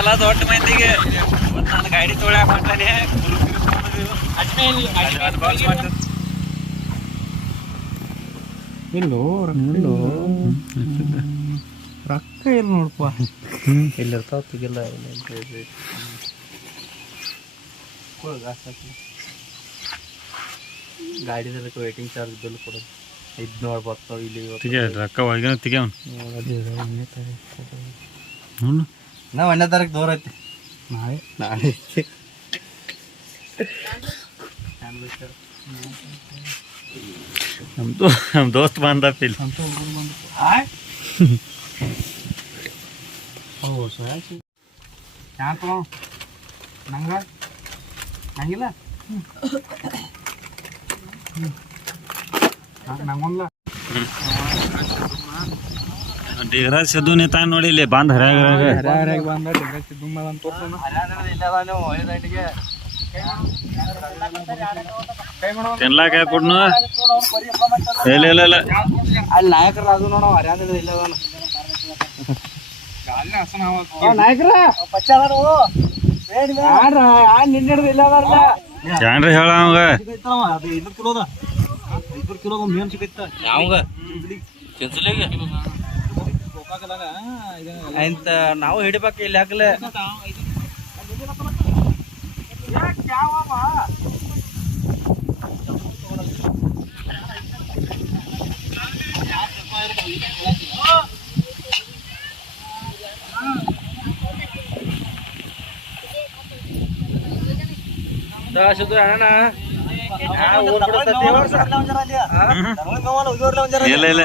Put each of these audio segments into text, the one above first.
ಎಲ್ಲ ದೊಡ್ಡ ಮಂದಿಗೆ. ನನ್ನ ನಾನು ಗಾಡಿ ತೊಳ್ಯಾಕ ಇಲ್ಲೋ ಇಲ್ಲೋ ರೊಕ್ಕ ಇಲ್ಲ ನೋಡಪ್ಪ ಇಲ್ಲಿರ್ತಾವ ತೆಗಿಲ್ಲ ಗಾಡಿದಲ್ಲಿ ವೇಟಿಂಗ್ ಚಾರ್ಜ್ ಬಿಲ್ ಕೊಡೋದು ಐದ್ನೂರು ಬರ್ತಾವ ಇಲ್ಲಿ ತೆಗೆ ರೊಕ್ಕ ಒಳಗಿನ ತೆಗ್ಯಾವನ್ ನಾವು ಒಂದನೇ ತಾರೀಕು ದೂರ ಐತಿ. ನಾಳೆ. ನಾಳೆ ನಮ್ದು ನಮ್ಮ ನಮ್ ದೋಸ್ತ್ ಬಂದ ಫೀಲ್. ನಂಗ? ನಂಗಿಲ್ಲ? ನಂಗೊಂದ್ಲ. ಡಿಗ್ರಾಜ್ ಸಿದ್ದು ನಿಂತ ನೋಡಿ ಇಲ್ಲಿ ಬಂದ್ ಹರ್ಯಾಗ ಡಿಗ್ರಿ ತಿನ್ಲಾಕ ಕೊಡ್ನು ಇಲ್ಲ ಇಲ್ಲ ಇಲ್ಲ ಅಲ್ಲಿ ನಾಯಕರ ಅದು ನೋಡ ಹರ್ಯಾದ ಇಲ್ಲ ನಾಯಕರ! ಏನ್ರಿ ಹೇಳ ಅವಂಗ? ಐದು ಕಿಲೋದ. ಐದು ಕಿಲೋ ಮೇನ್ ಸಿಗೈತ ಯಾವಾಗ? ಕೆಲ್ಸಲಿಗೆ ಅಂತ ನಾವು ಹಿಡಿಬೇಕು ಇಲ್ಲಿ ಹಾಕಲೆ? ಅಣ್ಣ. ಇಲ್ಲ ಇಲ್ಲ.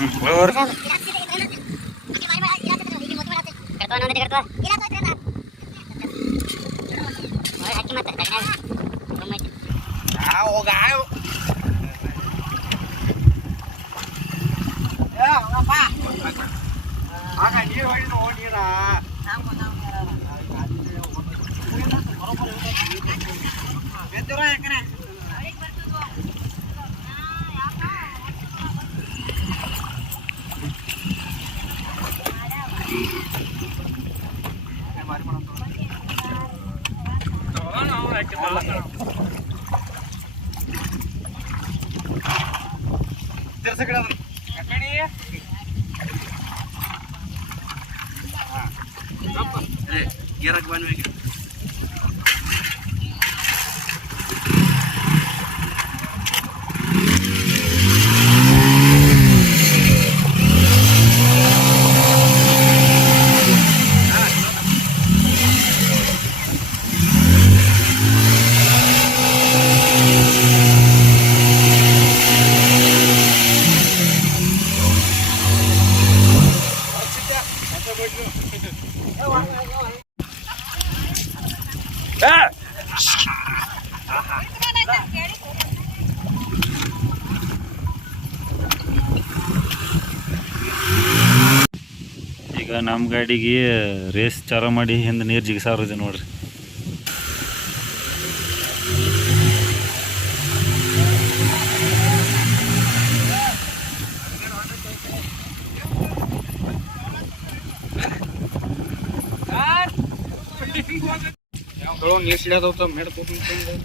और करतो नंदे करतो इला तो इतना और हकी मत रखना घूमत आ हो गाय या पापा आगा नीर वाली नो नीरा ಅದನ್ನ. ಕಕ್ಕಡಿ. ಏ, ಗೇರಕ್ ಬಂದ್ ಮ್ಯಾಗೆ. ಈಗ ನಮ್ಮ ಗಾಡಿಗೆ ರೇಸ್ ಚಾರ ಮಾಡಿ ಹಿಂದೆ ನೀರು ಜಿಗಿಸಾರದೆ ನೋಡ್ರಿ.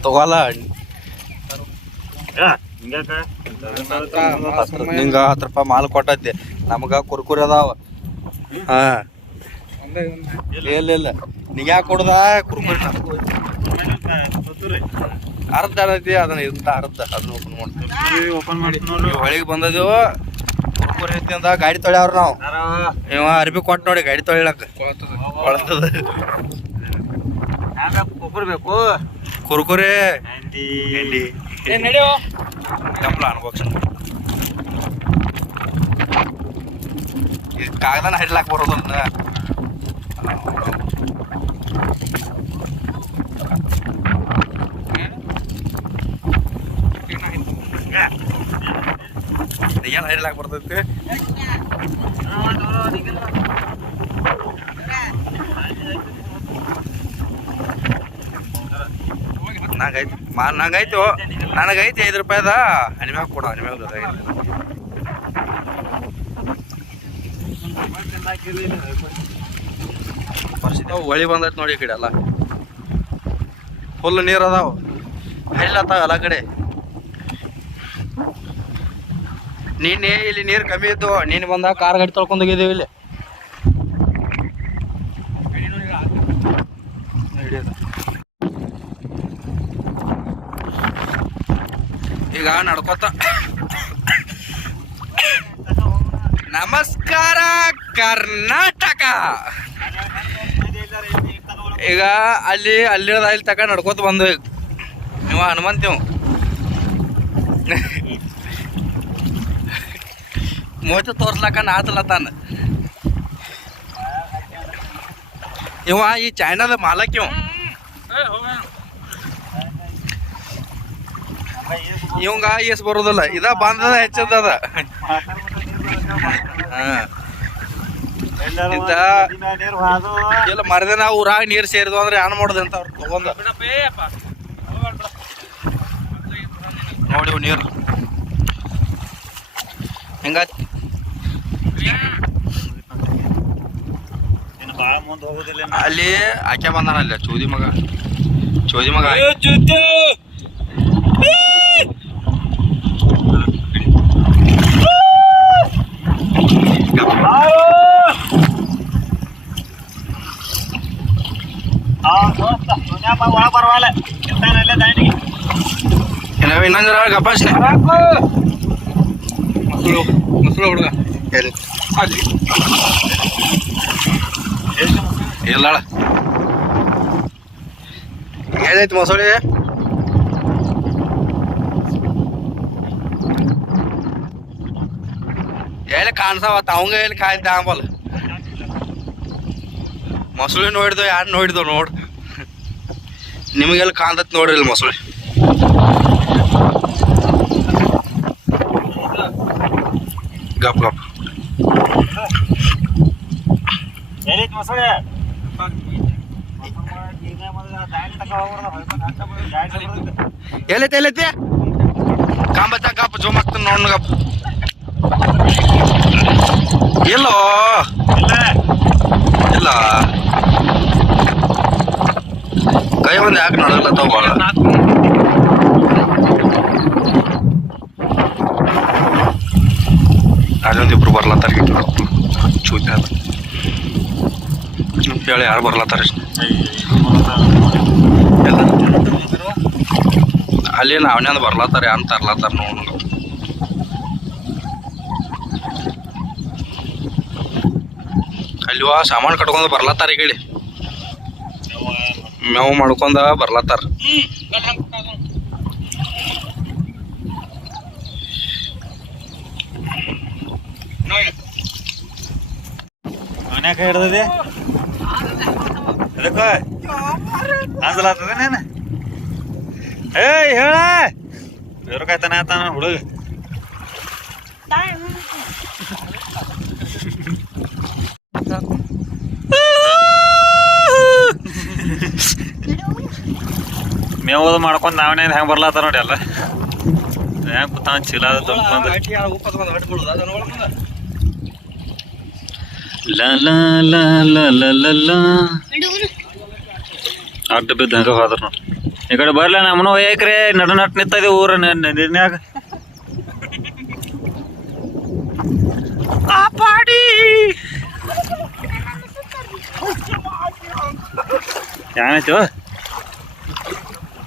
ತಗೋಲ್ಲ ನಿಂಗ ಹತ್ತು ರೂಪಾಯಿ ಮಾಲ್ ಕೊಟ್ಟೈತಿ ನಮಗ ಕುರ್ಕುರಿ ಅದಾವ. ಹಾ. ಇಲ್ಲ ಇಲ್ಲ. ನೀ ಯಾಕೆ ಕೊಡ್ದ? ಕುರ್ಕುರಿ ಅರ್ಧ ಐತಿ ಅದನ್ನ ಇಂತ ಅರ್ಧ. ಅದನ್ನ ಓಪನ್ ಮಾಡ್ತೀವಿ ಓಪನ್ ಮಾಡಿ. ನೋಡ್ರಿ ಹೊಳಿಗೆ ಬಂದದೇವು ಕುರ್ಕುರಿ ಐತಿ ಅಂತ ಗಾಡಿ ತೊಳ್ಯಾವ್ರ ನಾವು. ಇವ ಅರ್ಬಿ ಕೊಟ್ಟು ನೋಡಿ ಗಾಡಿ ತೊಳಿಲಕ್ಕ ಕೊಳತದ ಬೇಕು? ಕುರ್ಕುರಿ. ಅನ್ಬೋಕ್ಸ್. ಎಲ್ಲಿ ನಡೆಯೋ ಟೆಂಪ್ಲ ಅನ್ಬೋಕ್ಷನ್ ಈ ಕಾಗದನ ಹಿಡ್ಲಾಕ್ ಬರೋದಲ್ಲ ಏನು ಹಿಡ್ಲಾಕ್ ಬರ್ತೈತಿ ನಂಗೈತಿ ಮಾ ನಂಗೈತು ನನಗೈತಿ ಐದು ರೂಪಾಯಿದ ಹನಿಮ್ಯಾಗ ಕೊಡು ಹನಿಮ್ಯಾಗ ಹೊಳಿ ಬಂದೈತೆ ನೋಡಿ ಈ ಕಡೆ ಎಲ್ಲ. ಫುಲ್ ನೀರು ಅದಾವ. ಹರಿಲತ್ತಾವ ಎಲ್ಲ ಕಡೆ. ನೀನೆ ಇಲ್ಲಿ ನೀರು ಕಮ್ಮಿ ಇತ್ತು. ನೀನು ಬಂದಾಗ ಕಾರ್ ಗಾಡಿ ತೊಳ್ಕೊಂಡು ಇಲ್ಲಿ. ಈಗ ನಡ್ಕೋತ. ನಮಸ್ಕಾರ, ಕರ್ನಾಟಕ. ಈಗ ಅಲ್ಲಿ, ಅಲ್ಲಿರೋದ ಇಲ್ಲಿ ತಕ ನಡ್ಕೋತ ಬಂದ್ವಿ. ನೀವು ಹನುಮಂತೀವ್ ಮೋತಿ ತೋರ್ಸ್ಲಕ್ಕ ನಾತಲತ್ತಾನ ಇವ ಈ ಚೈನಾದ ಮಾಲಕ್ ಇವ್ ಇವಂಗ ಎಸ್ ಬರೋದಿಲ್ಲ. ಇದ ಬಂದದ ಹೆಚ್ಚದ ಹಾ. ಎಲ್ಲ ಮರದ ನಾವು ಊರಾಗ ನೀರು ಸೇರಿದ್ವು ಅಂದ್ರೆ ಏನ್ ಮಾಡೋದು ಅಂತ ಅವ್ರು ತಗೊಂಡ ನೋಡಿ ಇವ್ ನೀರು. ಹೆಂಗ ಭಾಳ ಮುಂದೆ ಹೋಗೋದಿಲ್ಲ ಅಲ್ಲಿ ಆಕೆ ಬಂದಾನ ಅಲ್ಲಿ ಚೋದಿ ಮಗ. ಚೋದಿ ಮಗ ಒಳ ಪರವಾಗಿಲ್ಲ ದಾಂಡಿಗೆ ಇನ್ನೊಂದ್ರ ಗಪ್ಪಾಸ್ನೆ ಮಸಳು ಮಸಳು ಹುಡುಗ. ಎಲ್ಲಿ? ಅಲ್ಲಿ. ಎಲ್ಲಾಳ ಏನೈತಿ ಮೊಸಳಿ ಎಲ್ಲಿ ಕಾಣ್ಸಾವತ್ತ? ಅವಂಗ ಎಲ್ಲಿ ಕಾಯ್ತಾ ಅಂಬಲ್? ಮೊಸಳಿ ನೋಡಿದ್ವು ಯಾರು ನೋಡಿದ್ವು ನೋಡ್. ನಿಮಗೆಲ್ಲ ಕಾಣ್ತತ್ ನೋಡ್ರಿ ಇಲ್ಲಿ ಮೊಸಳೆ. ಗಪ್ ಗಪ್. ಎಲ್ಲೈತಿ ಎಲ್ಲೈತಿ? ಕಾಂಬತ್ತ ಗಪ್ ಜೂಮ್ ಆಗ್ತಾನೆ ನೋಡ್ ಗಪ್. ಎಲ್ಲೋ? ಇಲ್ಲ. ಕೈ ಒಂದು ಯಾಕೆ ನೋಡಲ್ಲ ತಾವು ಭಾಳ ಇಬ್ರು ಬರ್ಲತ್ತಾರ ಚೂತ ಹೇಳಿ ಯಾರು ಬರ್ಲತ್ತಾರ ಎಲ್ಲ. ಅಲ್ಲಿ ನಾವನೇ ಬರ್ಲತ್ತಾರ ಅಂತ ತರ್ಲತ್ತಾರ ನೋಡು ಅಲ್ಲಿ ಸಾಮಾನು ಕಟ್ಕೊಂಡು ಬರ್ಲತ್ತಾರ ಈಗ ಕಡೆ ಮೇವು ಮಾಡ್ಕೊಂಡ ಬರ್ಲತ್ತಾರ. ಮನ್ಯಾಗ ಹಿಡ್ದದೆ ಅದಕ್ಕ? ಅಂದ್ಲಾತದ ನೇನ? ಏಯ್ ಹೇಳ. ಬೇರಕಾಯ್ತಾನ ಆತಾನ ಹುಡುಗ. ಮೇವು ಮಾಡ್ಕೊಂಡು ನಾವನೇ ಹೆಂಗೆ ಬರ್ಲಾತ ನೋಡಿ ಎಲ್ಲ ಹೆಂಗೆ ಕೂತಾನ ಚೀಲ ಅದು ತುಂಬ್ಕೊಂಡು ಲ ಲ ಲ ಲ ಲ ಲ ಲ. ಅಡ್ಡ ಬಿದ್ದ ಹಂಗೆ ಹೋದ್ರ ನೋಡಿ. ಈ ಕಡೆ ಬರ್ಲ ನಮ್ಮನು ಒಯ್ಯಕ್ರೆ ನಡು ನಟ್ ನಿಂತದೆ ಊರ ನಿರ್ನ್ಯಾಗ ಏನಾಯ್ತು ದಪ್ಪ